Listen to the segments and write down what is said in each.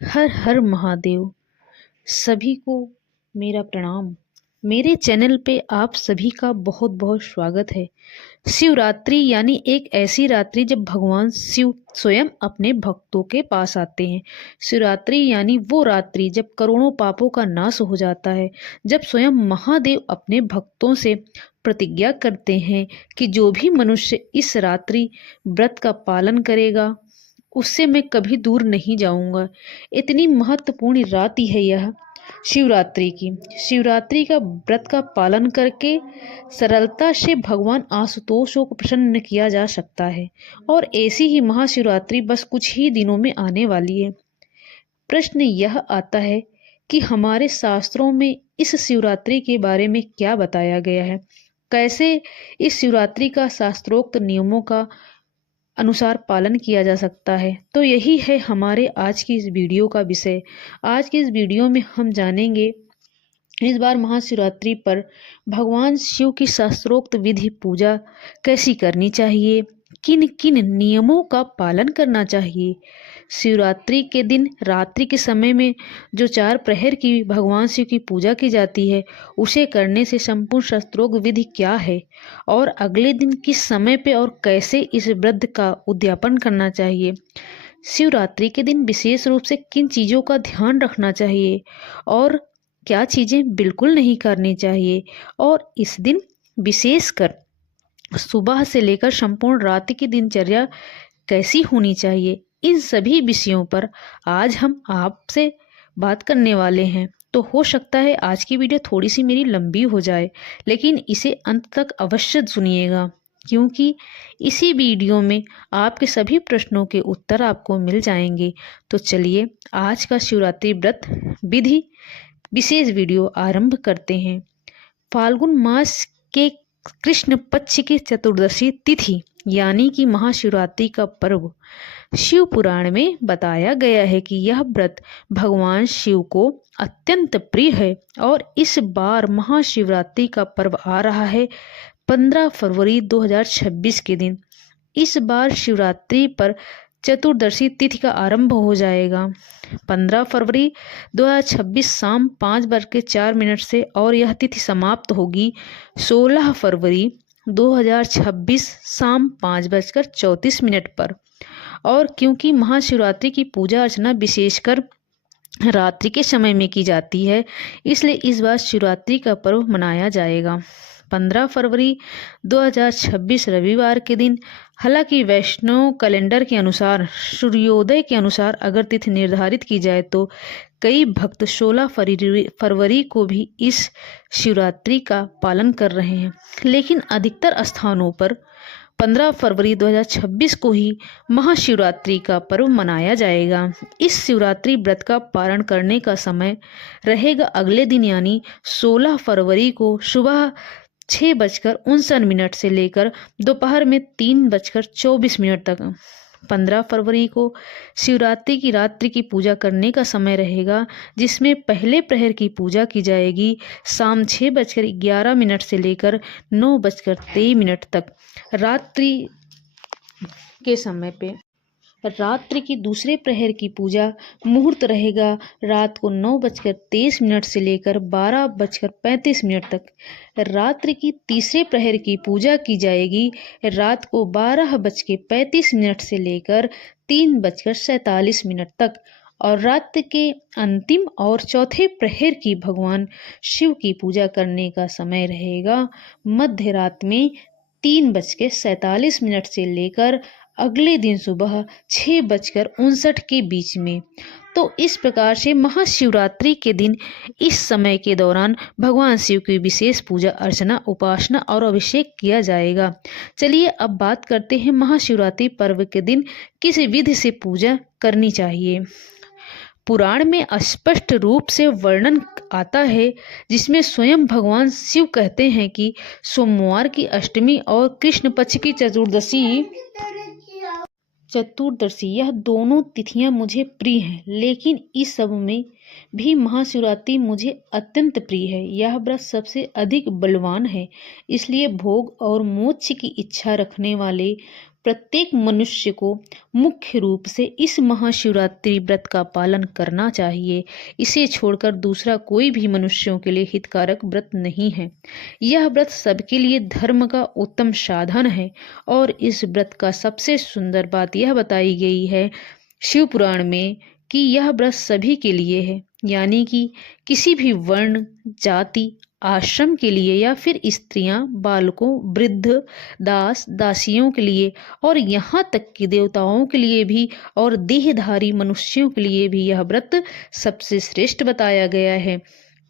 हर हर महादेव। सभी को मेरा प्रणाम। मेरे चैनल पे आप सभी का बहुत बहुत स्वागत है। शिवरात्रि यानी एक ऐसी रात्रि जब भगवान शिव स्वयं अपने भक्तों के पास आते हैं। शिवरात्रि यानी वो रात्रि जब करोड़ों पापों का नाश हो जाता है, जब स्वयं महादेव अपने भक्तों से प्रतिज्ञा करते हैं कि जो भी मनुष्य इस रात्रि व्रत का पालन करेगा उससे मैं कभी दूर नहीं जाऊंगा। इतनी महत्वपूर्ण रात है यह शिवरात्रि की। शिवरात्रि का व्रत का पालन करके सरलता से भगवान आशुतोषों को प्रसन्न किया जा सकता है और ऐसी ही महाशिवरात्रि बस कुछ ही दिनों में आने वाली है। प्रश्न यह आता है कि हमारे शास्त्रों में इस शिवरात्रि के बारे में क्या बताया गया है, कैसे इस शिवरात्रि का शास्त्रोक्त नियमों का अनुसार पालन किया जा सकता है। तो यही है हमारे आज की इस वीडियो का विषय। आज की इस वीडियो में हम जानेंगे इस बार महाशिवरात्रि पर भगवान शिव की शास्त्रोक्त विधि पूजा कैसी करनी चाहिए, किन किन नियमों का पालन करना चाहिए। शिवरात्रि के दिन रात्रि के समय में जो 4 प्रहर की भगवान शिव की पूजा की जाती है, उसे करने से संपूर्ण शास्त्रोक्त विधि क्या है और अगले दिन किस समय पे और कैसे इस व्रत का उद्यापन करना चाहिए। शिवरात्रि के दिन विशेष रूप से किन चीज़ों का ध्यान रखना चाहिए और क्या चीज़ें बिल्कुल नहीं करनी चाहिए, और इस दिन विशेषकर सुबह से लेकर संपूर्ण रात की दिनचर्या कैसी होनी चाहिए। इन सभी विषयों पर आज हम आपसे बात करने वाले हैं। तो हो सकता है आज की वीडियो थोड़ी सी मेरी लंबी हो जाए, लेकिन इसे अंत तक अवश्य सुनिएगा, क्योंकि इसी वीडियो में आपके सभी प्रश्नों के उत्तर आपको मिल जाएंगे। तो चलिए आज का शिवरात्रि व्रत विधि विशेष वीडियो आरंभ करते हैं। फाल्गुन मास के कृष्ण पक्ष की चतुर्दशी तिथि यानी कि महाशिवरात्रि का पर्व शिव पुराण में बताया गया है कि यह व्रत भगवान शिव को अत्यंत प्रिय है और इस बार महाशिवरात्रि का पर्व आ रहा है 15 फरवरी 2026 के दिन। इस बार शिवरात्रि पर चतुर्दशी तिथि का आरंभ हो जाएगा 15 फरवरी 2026 शाम 5:04 से और यह तिथि समाप्त होगी 16 फरवरी 2026 शाम 5:34 पर। और क्योंकि महाशिवरात्रि की पूजा अर्चना विशेषकर रात्रि के समय में की जाती है, इसलिए इस बार शिवरात्रि का पर्व मनाया जाएगा 15 फरवरी 2026 रविवार के दिन। हालांकि वैष्णव कैलेंडर के अनुसार सूर्योदय के अनुसार अगर तिथि निर्धारित की जाए तो कई भक्त 16 फरवरी को भी इस शिवरात्रि का पालन कर रहे हैं, लेकिन अधिकतर स्थानों पर 15 फरवरी 2026 को ही महाशिवरात्रि का पर्व मनाया जाएगा। इस शिवरात्रि व्रत का पालन करने का समय रहेगा अगले दिन यानी 16 फरवरी को सुबह 6:59 से लेकर दोपहर में 3:24 तक। 15 फरवरी को शिवरात्रि की रात्रि की पूजा करने का समय रहेगा, जिसमें पहले प्रहर की पूजा की जाएगी शाम 6:11 से लेकर 9:23 तक। रात्रि के समय पे रात्रि की दूसरे प्रहर की पूजा मुहूर्त रहेगा रात को 9:23 से लेकर 12:35 तक। रात्रि की तीसरे प्रहर की पूजा की जाएगी रात को 12:35 से लेकर 3:47 तक। और रात के अंतिम और चौथे प्रहर की भगवान शिव की पूजा करने का समय रहेगा मध्य रात में 3:47 से लेकर अगले दिन सुबह 6:59 के बीच में। तो इस प्रकार से महाशिवरात्रि के दिन इस समय के दौरान भगवान शिव की विशेष पूजा अर्चना उपासना और अभिषेक किया जाएगा। चलिए अब बात करते हैं महाशिवरात्रि पर्व के दिन किस विधि से पूजा करनी चाहिए। पुराण में स्पष्ट रूप से वर्णन आता है, जिसमें स्वयं भगवान शिव कहते हैं कि सोमवार की अष्टमी और कृष्ण पक्ष की चतुर्दशी यह दोनों तिथियां मुझे प्रिय हैं, लेकिन इस सब में भी महाशिवरात्रि मुझे अत्यंत प्रिय है। यह व्रत सबसे अधिक बलवान है, इसलिए भोग और मोक्ष की इच्छा रखने वाले प्रत्येक मनुष्य को मुख्य रूप से इस महाशिवरात्रि व्रत का पालन करना चाहिए। इसे छोड़कर दूसरा कोई भी मनुष्यों के लिए हितकारक व्रत नहीं है। यह व्रत सबके लिए धर्म का उत्तम साधन है और इस व्रत का सबसे सुंदर बात यह बताई गई है शिव पुराण में कि यह व्रत सभी के लिए है, यानी कि किसी भी वर्ण, जाति, आश्रम के लिए या फिर स्त्रियां, बालकों, वृद्ध, दास, दासियों के लिए और यहाँ तक कि देवताओं के लिए भी और देहधारी मनुष्यों के लिए भी यह व्रत सबसे श्रेष्ठ बताया गया है।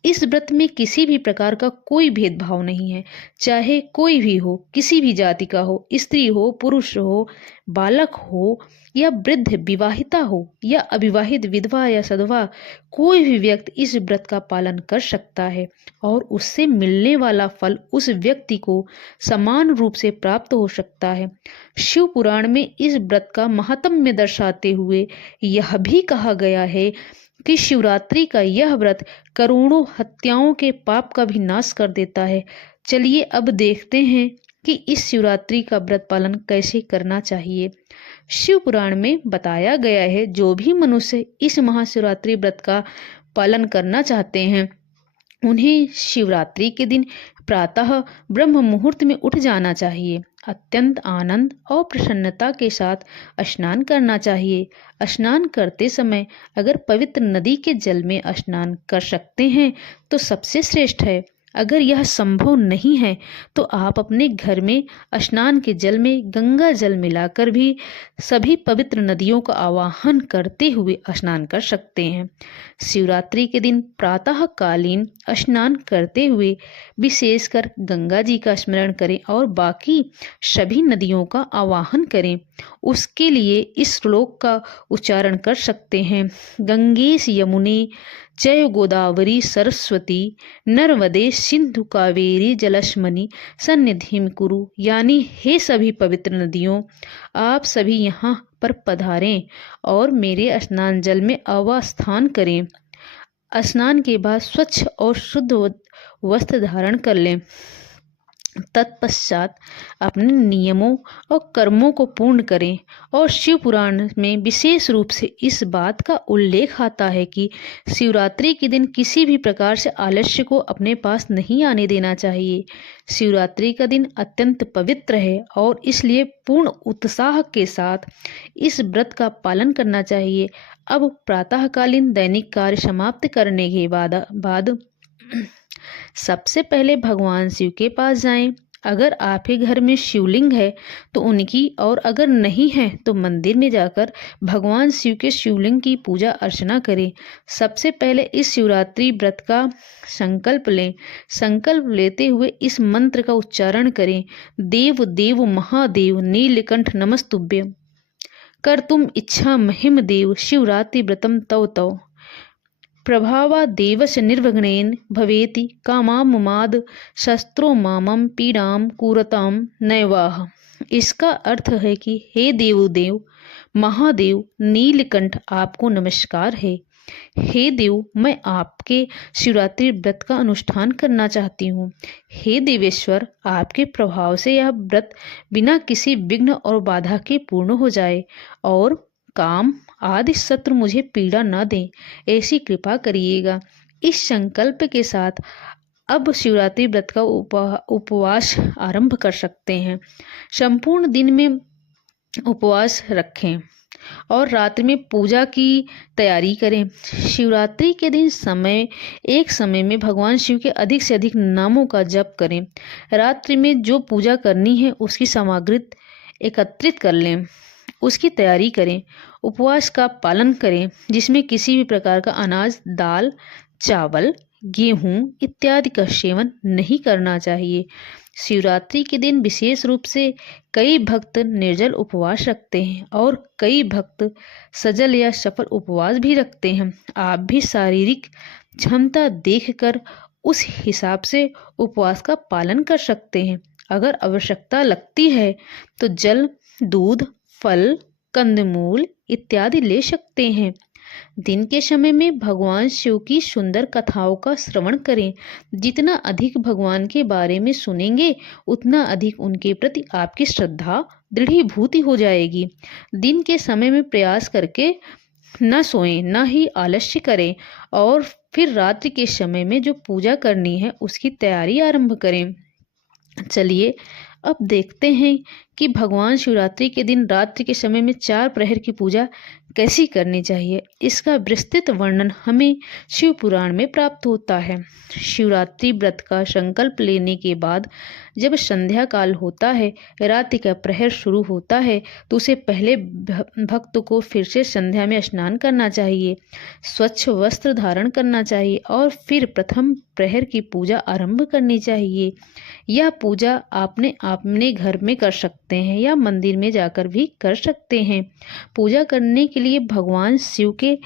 इस व्रत में किसी भी प्रकार का कोई भेदभाव नहीं है, चाहे कोई भी हो, किसी भी जाति का हो, स्त्री हो, पुरुष हो, बालक हो या वृद्ध, विवाहिता हो या अविवाहित, विधवा या सधवा, कोई भी व्यक्ति इस व्रत का पालन कर सकता है और उससे मिलने वाला फल उस व्यक्ति को समान रूप से प्राप्त हो सकता है। शिव पुराण में इस व्रत का महात्म्य दर्शाते हुए यह भी कहा गया है कि शिवरात्रि का यह व्रत करोड़ों हत्याओं के पाप का भी नाश कर देता है। चलिए अब देखते हैं कि इस शिवरात्रि का व्रत पालन कैसे करना चाहिए। शिव पुराण में बताया गया है जो भी मनुष्य इस महाशिवरात्रि व्रत का पालन करना चाहते हैं उन्हें शिवरात्रि के दिन प्रातः ब्रह्म मुहूर्त में उठ जाना चाहिए। अत्यंत आनंद और प्रसन्नता के साथ स्नान करना चाहिए। स्नान करते समय अगर पवित्र नदी के जल में स्नान कर सकते हैं तो सबसे श्रेष्ठ है। अगर यह संभव नहीं है तो आप अपने घर में स्नान के जल में गंगा जल मिलाकर भी सभी पवित्र नदियों का आवाहन करते हुए स्नान कर सकते हैं। शिवरात्रि के दिन प्रातःकालीन स्नान करते हुए विशेषकर गंगा जी का स्मरण करें और बाकी सभी नदियों का आवाहन करें। उसके लिए इस श्लोक का उच्चारण कर सकते हैं। गंगेश यमुने जय गोदावरी सरस्वती नर्मदे सिंधु कावेरी जलस्मनि सन्निधिम कुरु, यानी हे सभी पवित्र नदियों, आप सभी यहाँ पर पधारें और मेरे स्नान जल में अवस्थान करें। स्नान के बाद स्वच्छ और शुद्ध वस्त्र धारण कर लें। तत्पश्चात अपने नियमों और कर्मों को पूर्ण करें। और शिव पुराण में विशेष रूप से इस बात का उल्लेख आता है कि शिवरात्रि के दिन किसी भी प्रकार से आलस्य को अपने पास नहीं आने देना चाहिए। शिवरात्रि का दिन अत्यंत पवित्र है और इसलिए पूर्ण उत्साह के साथ इस व्रत का पालन करना चाहिए। अब प्रातःकालीन दैनिक कार्य समाप्त करने के बाद सबसे पहले भगवान शिव के पास जाएं। अगर आपके घर में शिवलिंग है तो उनकी, और अगर नहीं है तो मंदिर में जाकर भगवान शिव के शिवलिंग की पूजा अर्चना करें। सबसे पहले इस शिवरात्रि व्रत का संकल्प लें। संकल्प लेते हुए इस मंत्र का उच्चारण करें। देव देव महादेव नीलकंठ नमस्तुभ्यं कर तुम इच्छा महिम देव शिवरात्रि व्रतम तव तव प्रभावा देवस्य निर्विघ्नेन भवेति कामामुमाद शस्त्रो मामम पीड़ाम कुरताम नैवाह। इसका अर्थ है कि हे देवदेव महादेव नीलकंठ, आपको नमस्कार है। हे देव, मैं आपके शिवरात्रि व्रत का अनुष्ठान करना चाहती हूँ। हे देवेश्वर, आपके प्रभाव से यह व्रत बिना किसी विघ्न और बाधा के पूर्ण हो जाए और काम आदि शत्रु मुझे पीड़ा न दें, ऐसी कृपा करिएगा। इस संकल्प के साथ अब शिवरात्रि व्रत का उपवास आरंभ कर सकते हैं। संपूर्ण दिन में उपवास रखें और रात्रि में पूजा की तैयारी करें। शिवरात्रि के दिन एक समय में भगवान शिव के अधिक से अधिक नामों का जप करें। रात्रि में जो पूजा करनी है उसकी सामग्री एकत्रित कर लें, उसकी तैयारी करें। उपवास का पालन करें जिसमें किसी भी प्रकार का अनाज, दाल, चावल, गेहूं इत्यादि का सेवन नहीं करना चाहिए। शिवरात्रि के दिन विशेष रूप से कई भक्त निर्जल उपवास रखते हैं और कई भक्त सजल या सफल उपवास भी रखते हैं। आप भी शारीरिक क्षमता देखकर उस हिसाब से उपवास का पालन कर सकते हैं। अगर आवश्यकता लगती है तो जल, दूध, फल, कंदमूल इत्यादि ले सकते हैं। दिन के समय में भगवान शिव की सुंदर कथाओं का श्रवण करें। जितना अधिक भगवान के बारे में सुनेंगे, उतना अधिक उनके प्रति आपकी श्रद्धा दृढ़ीभूत हो जाएगी। दिन के समय में प्रयास करके न सोएं, न ही आलस्य करें और फिर रात्रि के समय में जो पूजा करनी है उसकी तैयारी आरंभ करें। चलिए अब देखते हैं कि भगवान शिवरात्रि के दिन रात्रि के समय में 4 प्रहर की पूजा कैसी करनी चाहिए। इसका विस्तृत वर्णन हमें शिव पुराण में प्राप्त होता है। शिवरात्रि व्रत का संकल्प लेने के बाद जब संध्या काल होता है, रात्रि का प्रहर शुरू होता है, तो उसे पहले भक्त को फिर से संध्या में स्नान करना चाहिए, स्वच्छ वस्त्र धारण करना चाहिए और फिर प्रथम प्रहर की पूजा आरंभ करनी चाहिए। यह पूजा आपने अपने घर में कर सकते हैं या मंदिर में जाकर भी कर सकते हैं। पूजा करने के लिए भगवान शिव के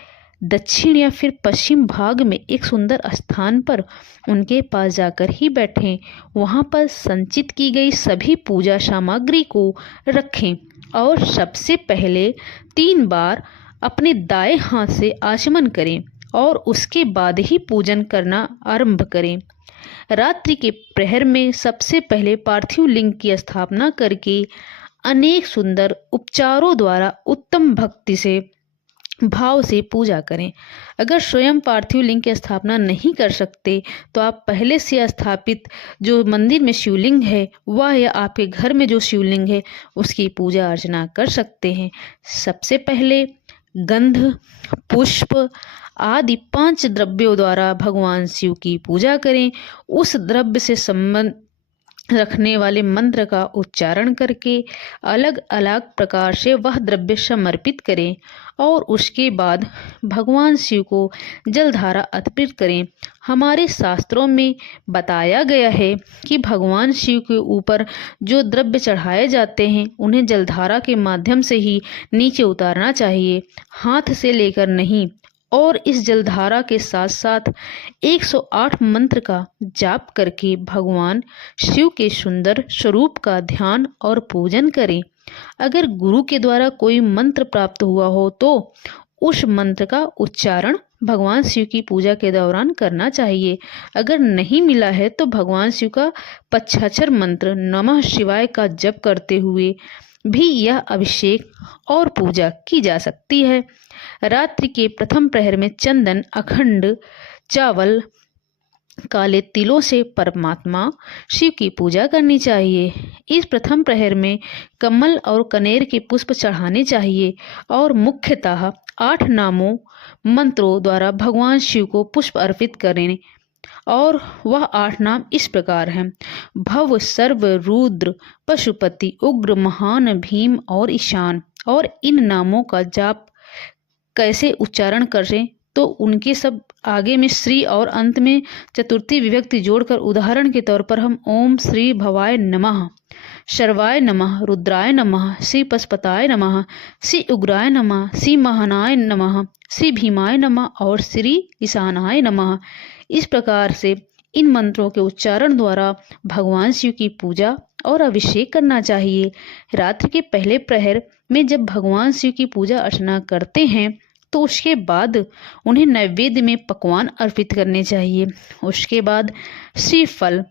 दक्षिण या फिर पश्चिम भाग में एक सुंदर स्थान पर उनके पास जाकर ही बैठें। वहां पर संचित की गई सभी पूजा सामग्री को रखें और सबसे पहले 3 बार अपने दाएं हाथ से आचमन करें और उसके बाद ही पूजन करना आरंभ करें। रात्रि के प्रहर में सबसे पहले पार्थिव लिंग की स्थापना करके अनेक सुंदर उपचारों द्वारा उत्तम भक्ति से भाव से पूजा करें। अगर स्वयं पार्थिव लिंग की स्थापना नहीं कर सकते तो आप पहले से स्थापित जो मंदिर में शिवलिंग है वह या आपके घर में जो शिवलिंग है उसकी पूजा अर्चना कर सकते हैं। सबसे पहले गंध, पुष्प आदि 5 द्रव्यों द्वारा भगवान शिव की पूजा करें। उस द्रव्य से संबंध रखने वाले मंत्र का उच्चारण करके अलग अलग प्रकार से वह द्रव्य समर्पित करें और उसके बाद भगवान शिव को जलधारा अर्पित करें। हमारे शास्त्रों में बताया गया है कि भगवान शिव के ऊपर जो द्रव्य चढ़ाए जाते हैं उन्हें जलधारा के माध्यम से ही नीचे उतारना चाहिए, हाथ से लेकर नहीं। और इस जलधारा के साथ साथ 108 मंत्र का जाप करके भगवान शिव के सुंदर स्वरूप का ध्यान और पूजन करें। अगर गुरु के द्वारा कोई मंत्र प्राप्त हुआ हो तो उस मंत्र का उच्चारण भगवान शिव की पूजा के दौरान करना चाहिए। अगर नहीं मिला है तो भगवान शिव का पंचाक्षर मंत्र नमः शिवाय का जप करते हुए भी यह अभिषेक और पूजा की जा सकती है। रात्रि के प्रथम प्रहर में चंदन, अखंड चावल, काले तिलों से परमात्मा शिव की पूजा करनी चाहिए। इस प्रथम प्रहर में कमल और कनेर के पुष्प चढ़ाने चाहिए और मुख्यतः 8 नामों मंत्रों द्वारा भगवान शिव को पुष्प अर्पित करें और वह 8 नाम इस प्रकार हैं: भव, सर्व, रुद्र, पशुपति, उग्र, महान, भीम और ईशान। और इन नामों का जाप कैसे उच्चारण करें तो उनके सब आगे में श्री और अंत में चतुर्थी विभक्ति जोड़कर उदाहरण के तौर पर हम ओम श्री भवाय नमः, शर्वाय नमः, रुद्राय नमः, श्री पशुपताय नमः, श्री उग्राय नमः, श्री महानाय नमः, श्री भीमाय नमः और श्री ईशानाय नमः। इस प्रकार से इन मंत्रों के उच्चारण द्वारा भगवान शिव की पूजा और अभिषेक करना चाहिए। रात्रि के पहले प्रहर में जब भगवान शिव की पूजा अर्चना करते हैं तो उसके बाद उन्हें नैवेद्य में पकवान अर्पित करने चाहिए। उसके बाद श्रीफल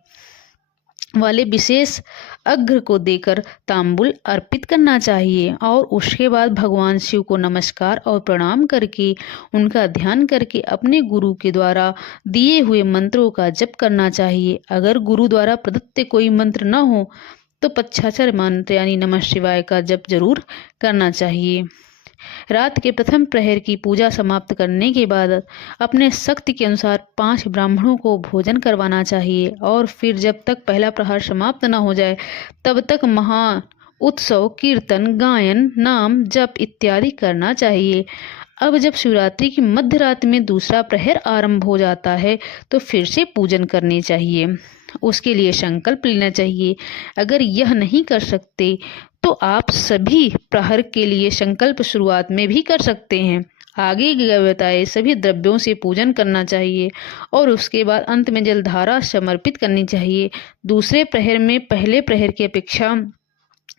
वाले विशेष अर्घ्य को देकर तांबूल अर्पित करना चाहिए और उसके बाद भगवान शिव को नमस्कार और प्रणाम करके उनका ध्यान करके अपने गुरु के द्वारा दिए हुए मंत्रों का जप करना चाहिए। अगर गुरु द्वारा प्रदत्त कोई मंत्र न हो तो पंचाक्षर मंत्र यानी नमः शिवाय का जप जरूर करना चाहिए। रात के प्रथम प्रहर की पूजा समाप्त करने के बाद अपने शक्ति के अनुसार 5 ब्राह्मणों को भोजन करवाना चाहिए और फिर जब तक पहला प्रहर समाप्त न हो जाए तब तक महा उत्सव, कीर्तन, गायन, नाम, जप इत्यादि करना चाहिए। अब जब शिवरात्रि की मध्य रात्रि में दूसरा प्रहर आरंभ हो जाता है तो फिर से पूजन करनी चाहिए, उसके लिए संकल्प लेना चाहिए। अगर यह नहीं कर सकते तो आप सभी प्रहर के लिए संकल्प शुरुआत में भी कर सकते हैं। आगे बताए सभी द्रव्यों से पूजन करना चाहिए और उसके बाद अंत में जलधारा समर्पित करनी चाहिए। दूसरे प्रहर में पहले प्रहर की अपेक्षा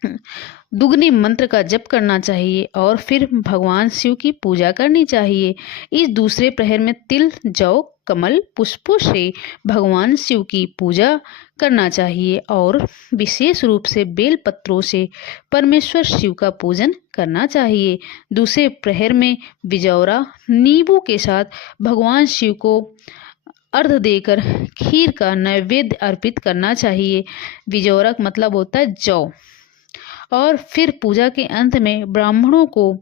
दुगने मंत्र का जप करना चाहिए और फिर भगवान शिव की पूजा करनी चाहिए। इस दूसरे प्रहर में तिल, जौ, कमल पुष्पों से भगवान शिव की पूजा करना चाहिए और विशेष रूप से बेल पत्रों से परमेश्वर शिव का पूजन करना चाहिए। दूसरे प्रहर में बिजौरा नींबू के साथ भगवान शिव को अर्घ देकर खीर का नैवेद्य अर्पित करना चाहिए। बिजौरा का मतलब होता है जौ। और फिर पूजा के अंत में ब्राह्मणों को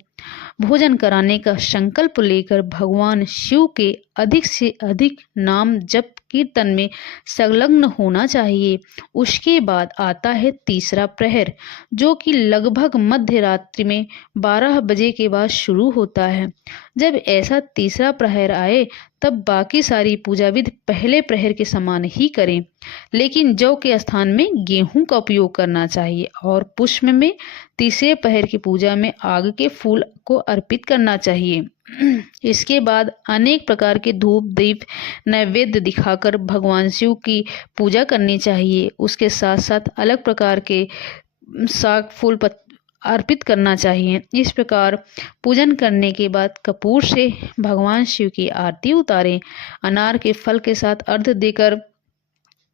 भोजन कराने का संकल्प लेकर भगवान शिव के अधिक से अधिक नाम जप कीर्तन में संलग्न होना चाहिए। उसके बाद आता है तीसरा प्रहर, जो कि लगभग मध्य रात्रि में 12 बजे के बाद शुरू होता है। जब ऐसा तीसरा प्रहर आए तब बाकी सारी पूजा विधि पहले प्रहर के समान ही करें, लेकिन जौ के स्थान में गेहूं का उपयोग करना चाहिए और पुष्प में तीसरे प्रहर की पूजा में आग के फूल को अर्पित करना चाहिए। इसके बाद अनेक प्रकार के धूप दीप नैवेद्य दिखाकर भगवान शिव की पूजा करनी चाहिए। उसके साथ साथ अलग प्रकार के साग फूल अर्पित करना चाहिए। इस प्रकार पूजन करने के बाद कपूर से भगवान शिव की आरती उतारें। अनार के फल के साथ अर्घ्य देकर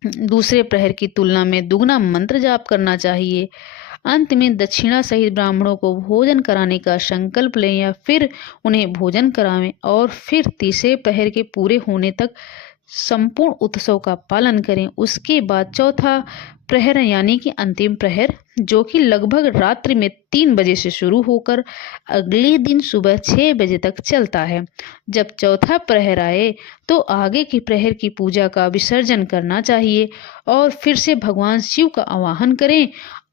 दूसरे प्रहर की तुलना में दुगना मंत्र जाप करना चाहिए। अंत में दक्षिणा सहित ब्राह्मणों को भोजन कराने का संकल्प लें या फिर उन्हें भोजन करावें और फिर तीसरे प्रहर के पूरे होने तक संपूर्ण उत्सव का पालन करें। उसके बाद चौथा प्रहर यानी कि अंतिम प्रहर, जो कि लगभग रात्रि में 3 बजे से शुरू होकर अगले दिन सुबह 6 बजे तक चलता है। जब चौथा प्रहर आए तो आगे की प्रहर की पूजा का विसर्जन करना चाहिए और फिर से भगवान शिव का आवाहन करें।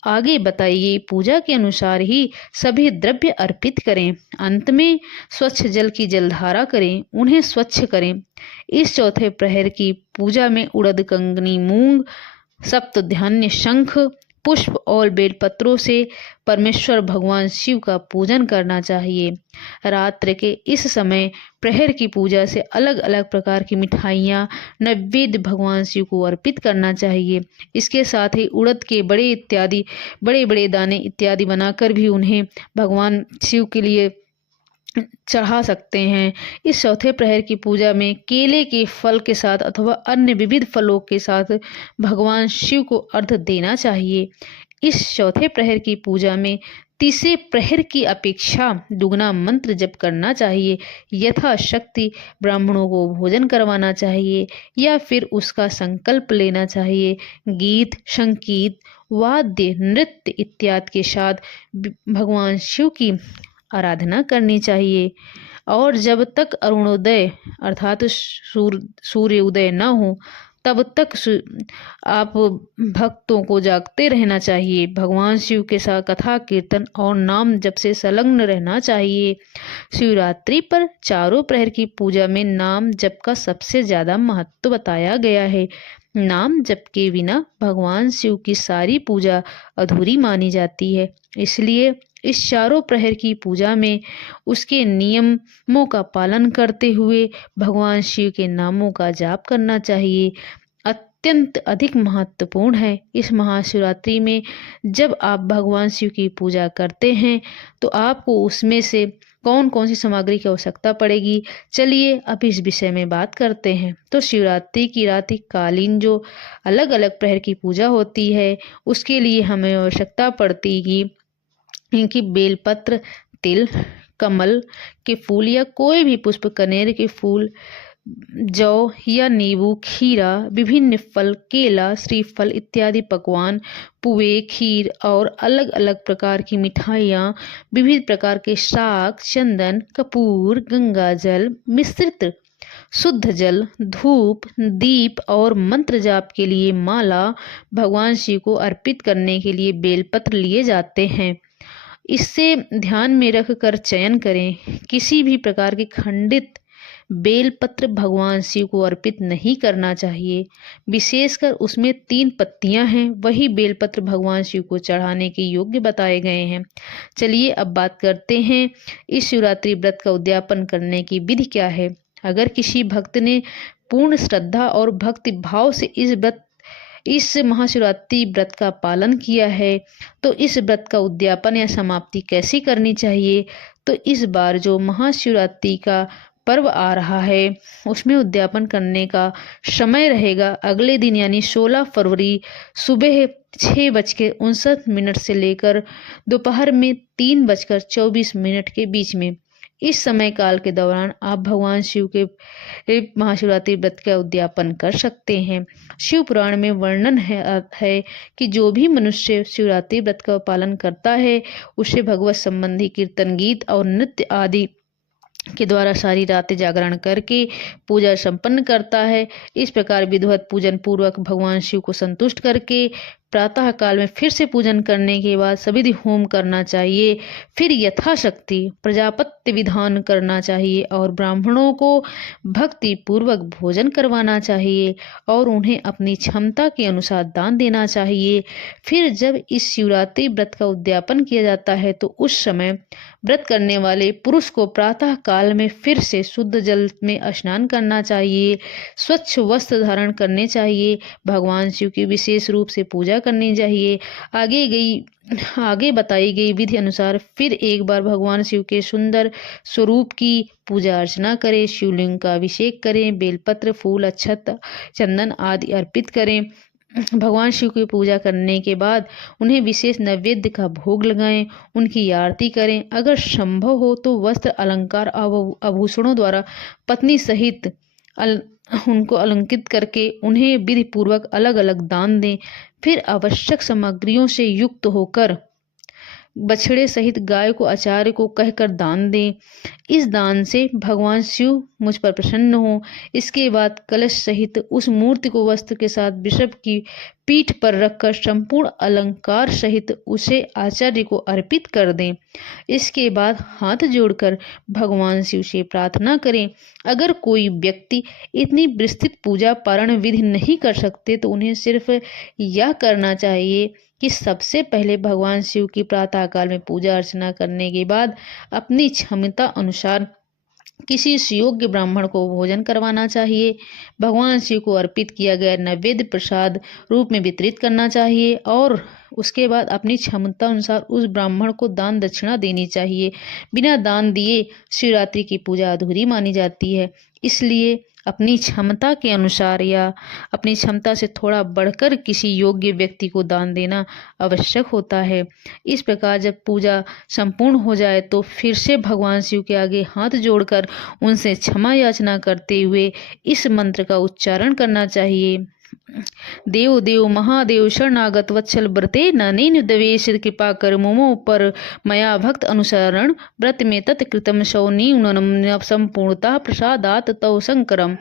आगे बताई गई पूजा के अनुसार ही सभी द्रव्य अर्पित करें। अंत में स्वच्छ जल की जलधारा करें, उन्हें स्वच्छ करें। इस चौथे प्रहर की पूजा में उड़द, कंगनी, मूंग, सप्तधान्य, शंख, पुष्प और बेलपत्रों से परमेश्वर भगवान शिव का पूजन करना चाहिए। रात्र के इस समय प्रहर की पूजा से अलग अलग प्रकार की मिठाइयाँ नैवेद्य भगवान शिव को अर्पित करना चाहिए। इसके साथ ही उड़द के बड़े बड़े दाने इत्यादि बनाकर भी उन्हें भगवान शिव के लिए चढ़ा सकते हैं। इस चौथे प्रहर की पूजा में केले के फल के साथ अथवा अन्य विविध फलों के साथ भगवान शिव को अर्घ्य देना चाहिए। इस चौथे प्रहर की पूजा में तीसरे प्रहर की अपेक्षा दुगना मंत्र जप करना चाहिए। यथाशक्ति ब्राह्मणों को भोजन करवाना चाहिए या फिर उसका संकल्प लेना चाहिए। गीत, संगीत, वाद्य, नृत्य इत्यादि के साथ भगवान शिव की आराधना करनी चाहिए और जब तक अरुणोदय अर्थात सूर्य उदय न हो तब तक आप भक्तों को जागते रहना चाहिए। भगवान शिव के साथ कथा कीर्तन और नाम जप से संलग्न रहना चाहिए। शिवरात्रि पर चारों प्रहर की पूजा में नाम जप का सबसे ज़्यादा महत्व बताया गया है। नाम जप के बिना भगवान शिव की सारी पूजा अधूरी मानी जाती है। इसलिए इस चारों प्रहर की पूजा में उसके नियमों का पालन करते हुए भगवान शिव के नामों का जाप करना चाहिए। अत्यंत अधिक महत्वपूर्ण है। इस महाशिवरात्रि में जब आप भगवान शिव की पूजा करते हैं तो आपको उसमें से कौन कौन सी सामग्री की आवश्यकता पड़ेगी, चलिए अब इस विषय में बात करते हैं। तो शिवरात्रि की रात्रि कालीन जो अलग अलग प्रहर की पूजा होती है उसके लिए हमें आवश्यकता पड़ती है कि बेलपत्र, तिल, कमल के फूल या कोई भी पुष्प, कनेर के फूल, जौ या नींबू, खीरा, विभिन्न फल, केला, श्रीफल इत्यादि पकवान, पुए, खीर और अलग अलग प्रकार की मिठाइयाँ, विविध प्रकार के साग, चंदन, कपूर, गंगा जल, मिश्रित शुद्ध जल, धूप, दीप और मंत्र जाप के लिए माला भगवान शिव को अर्पित करने के लिए बेलपत्र लिए जाते हैं। इससे ध्यान में रखकर चयन करें। किसी भी प्रकार के खंडित बेलपत्र भगवान शिव को अर्पित नहीं करना चाहिए। विशेषकर उसमें 3 पत्तियां हैं, वही बेलपत्र भगवान शिव को चढ़ाने के योग्य बताए गए हैं। चलिए अब बात करते हैं इस शिवरात्रि व्रत का उद्यापन करने की विधि क्या है। अगर किसी भक्त ने पूर्ण श्रद्धा और भक्ति भाव से इस व्रत इस महाशिवरात्रि व्रत का पालन किया है, तो इस व्रत का उद्यापन या समाप्ति कैसी करनी चाहिए। तो इस बार जो महाशिवरात्रि का पर्व आ रहा है उसमें उद्यापन करने का समय रहेगा अगले दिन यानी 16 फरवरी सुबह 6:59 से लेकर दोपहर में 3:24 के बीच में। इस समय काल के दौरान आप भगवान शिव के महाशिवरात्रि व्रत का उद्यापन कर सकते हैं। शिव पुराण में वर्णन है कि जो भी मनुष्य शिवरात्रि व्रत का पालन करता है उसे भगवत संबंधी कीर्तन गीत और नृत्य आदि के द्वारा सारी रात जागरण करके पूजा संपन्न करता है। इस प्रकार विधिवत पूजन पूर्वक भगवान शिव को संतुष्ट करके प्रातः काल में फिर से पूजन करने के बाद सविधि होम करना चाहिए। फिर यथाशक्ति प्रजापत्य विधान करना चाहिए और ब्राह्मणों को भक्ति पूर्वक भोजन करवाना चाहिए और उन्हें अपनी क्षमता के अनुसार दान देना चाहिए। फिर जब इस शिवरात्रि व्रत का उद्यापन किया जाता है तो उस समय व्रत करने वाले पुरुष को प्रातः काल में फिर से शुद्ध जल में स्नान करना चाहिए, स्वच्छ वस्त्र धारण करने चाहिए, भगवान शिव की विशेष रूप से पूजा करनी चाहिए। आगे बताई गई विधि अनुसार फिर एक बार भगवान शिव के सुंदर स्वरूप की पूजा अर्चना करें, शिवलिंग का अभिषेक करें, बेलपत्र फूल अक्षत चंदन आदि अर्पित करें। भगवान शिव की पूजा करने के बाद उन्हें विशेष नैवेद्य का भोग लगाएं, उनकी आरती करें। अगर संभव हो तो वस्त्र अलंकार आभूषणों द्वारा पत्नी सहित उनको अलंकृत करके उन्हें विधि पूर्वक अलग अलग दान दें। फिर आवश्यक सामग्रियों से युक्त होकर बछड़े सहित गाय को आचार्य को कहकर दान दें। इस दान से भगवान शिव मुझ पर प्रसन्न हो। इसके बाद कलश सहित उस मूर्ति को वस्त्र के साथ वृषभ की पीठ पर रखकर संपूर्ण अलंकार सहित उसे आचार्य को अर्पित कर दें। इसके बाद हाथ जोड़कर भगवान शिव से प्रार्थना करें। अगर कोई व्यक्ति इतनी विस्तृत पूजा पारण विधि नहीं कर सकते तो उन्हें सिर्फ यह करना चाहिए कि सबसे पहले भगवान शिव की प्रातः काल में पूजा अर्चना करने के बाद अपनी क्षमता अनुसार किसी सुयोग्य ब्राह्मण को भोजन करवाना चाहिए। भगवान शिव को अर्पित किया गया नैवेद्य प्रसाद रूप में वितरित करना चाहिए और उसके बाद अपनी क्षमता अनुसार उस ब्राह्मण को दान दक्षिणा देनी चाहिए। बिना दान दिए शिवरात्रि की पूजा अधूरी मानी जाती है। इसलिए अपनी क्षमता के अनुसार या अपनी क्षमता से थोड़ा बढ़कर किसी योग्य व्यक्ति को दान देना आवश्यक होता है। इस प्रकार जब पूजा संपूर्ण हो जाए तो फिर से भगवान शिव के आगे हाथ जोड़कर उनसे क्षमा याचना करते हुए इस मंत्र का उच्चारण करना चाहिए। देव देव महादेव शरणागत वत्सल व्रते ननेन दवेश कृपा कर मोमो पर मया भक्त अनुसरण व्रत में तत्कृतम सौन्यूनम संपूर्णता प्रसादात तव शंकरम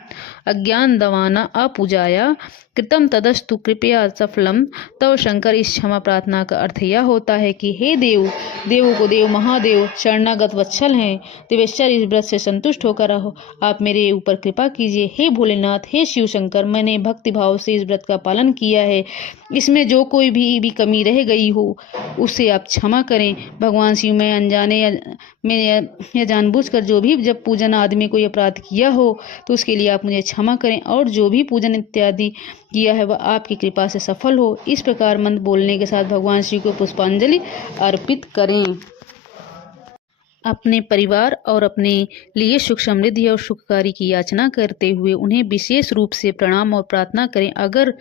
अज्ञान दवाना अपूजाया कृतम तदस्तु कृपया सफलम। तव शंकर इस क्षमा प्रार्थना का अर्थ यह होता है कि हे देव, देवों को देव महादेव शरणागत वत्सल हैं, देवेश्वर इस व्रत से संतुष्ट होकर आप मेरे ऊपर कृपा कीजिए। हे भोलेनाथ, हे शिव शंकर, मैंने भक्ति भाव से इस व्रत का पालन किया है। इसमें जो कोई भी कमी रह गई हो उसे आप क्षमा करें। भगवान शिव में अनजाने या जानबूझकर जो भी जब पूजन आदि में कोई अपराध किया हो तो उसके लिए आप मुझे क्षमा करें और जो भी पूजन इत्यादि किया है वह आपकी कृपा से सफल हो। इस प्रकार मंत्र बोलने के साथ भगवान शिव को पुष्पांजलि अर्पित करें। अपने परिवार और अपने लिए सुख समृद्धि और सुखकारी की याचना करते हुए उन्हें विशेष रूप से प्रणाम और प्रार्थना करें। अगर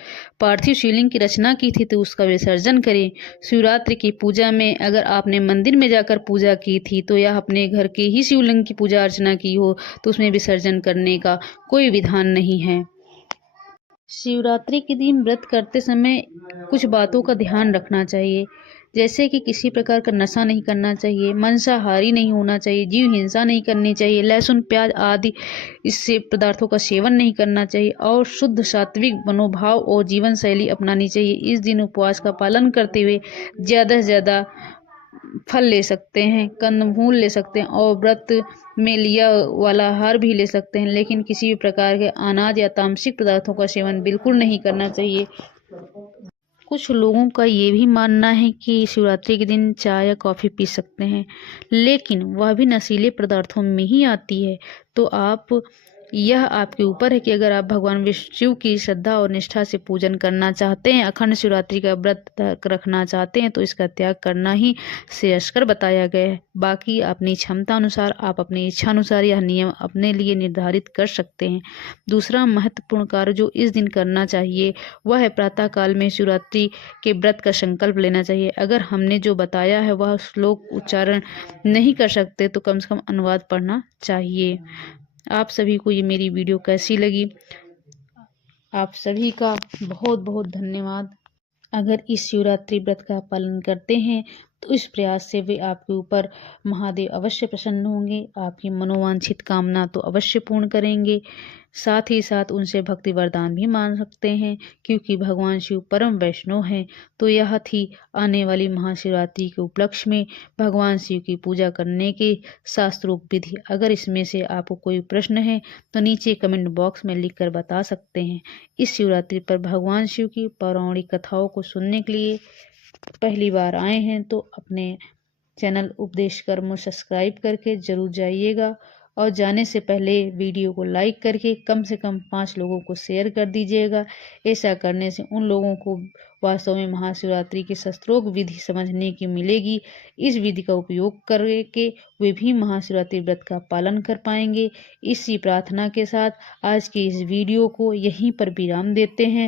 पार्थिव शिवलिंग की रचना की थी तो उसका विसर्जन करें। शिवरात्रि की पूजा में अगर आपने मंदिर में जाकर पूजा की थी तो या अपने घर के ही शिवलिंग की पूजा अर्चना की हो तो उसमें विसर्जन करने का कोई विधान नहीं है। शिवरात्रि के दिन व्रत करते समय कुछ बातों का ध्यान रखना चाहिए, जैसे कि किसी प्रकार का नशा नहीं करना चाहिए, मांसाहारी नहीं होना चाहिए, जीव हिंसा नहीं करनी चाहिए, लहसुन प्याज आदि इससे पदार्थों का सेवन नहीं करना चाहिए और शुद्ध सात्विक मनोभाव और जीवन शैली अपनानी चाहिए। इस दिन उपवास का पालन करते हुए ज़्यादा से ज़्यादा फल ले सकते हैं, कंदमूल ले सकते हैं और व्रत में लिया वाला आहार भी ले सकते हैं, लेकिन किसी भी प्रकार के अनाज या तामसिक पदार्थों का सेवन बिल्कुल नहीं करना चाहिए। कुछ लोगों का ये भी मानना है कि शिवरात्रि के दिन चाय या कॉफ़ी पी सकते हैं, लेकिन वह भी नशीले पदार्थों में ही आती है। तो आप यह आपके ऊपर है कि अगर आप भगवान विष्णु शिव की श्रद्धा और निष्ठा से पूजन करना चाहते हैं, अखंड शिवरात्रि का व्रत रखना चाहते हैं, तो इसका त्याग करना ही श्रेयस्कर बताया गया है। बाकी अपनी क्षमता अनुसार आप अपनी इच्छा अनुसार यह नियम अपने लिए निर्धारित कर सकते हैं। दूसरा महत्वपूर्ण कार्य जो इस दिन करना चाहिए वह है प्रातः काल में शिवरात्रि के व्रत का संकल्प लेना चाहिए। अगर हमने जो बताया है वह श्लोक उच्चारण नहीं कर सकते तो कम से कम अनुवाद पढ़ना चाहिए। आप सभी को ये मेरी वीडियो कैसी लगी? आप सभी का बहुत बहुत धन्यवाद। अगर इस शिवरात्रि व्रत का पालन करते हैं तो इस प्रयास से वे आपके ऊपर महादेव अवश्य प्रसन्न होंगे, आपकी मनोवांछित कामना तो अवश्य पूर्ण करेंगे। साथ ही साथ उनसे भक्ति वरदान भी मांग सकते हैं, क्योंकि भगवान शिव परम वैष्णव हैं। तो यह थी आने वाली महाशिवरात्रि के उपलक्ष्य में भगवान शिव की पूजा करने की शास्त्रोक्त विधि। अगर इसमें से आपको कोई प्रश्न है तो नीचे कमेंट बॉक्स में लिखकर बता सकते हैं। इस शिवरात्रि पर भगवान शिव की पौराणिक कथाओं को सुनने के लिए पहली बार आए हैं तो अपने चैनल उपदेश कर्म सब्सक्राइब करके जरूर जाइएगा, और जाने से पहले वीडियो को लाइक करके कम से कम 5 लोगों को शेयर कर दीजिएगा। ऐसा करने से उन लोगों को वास्तव में महाशिवरात्रि की शास्त्रोक्त विधि समझने की मिलेगी। इस विधि का उपयोग करके वे भी महाशिवरात्रि व्रत का पालन कर पाएंगे। इसी प्रार्थना के साथ आज की इस वीडियो को यहीं पर विराम देते हैं।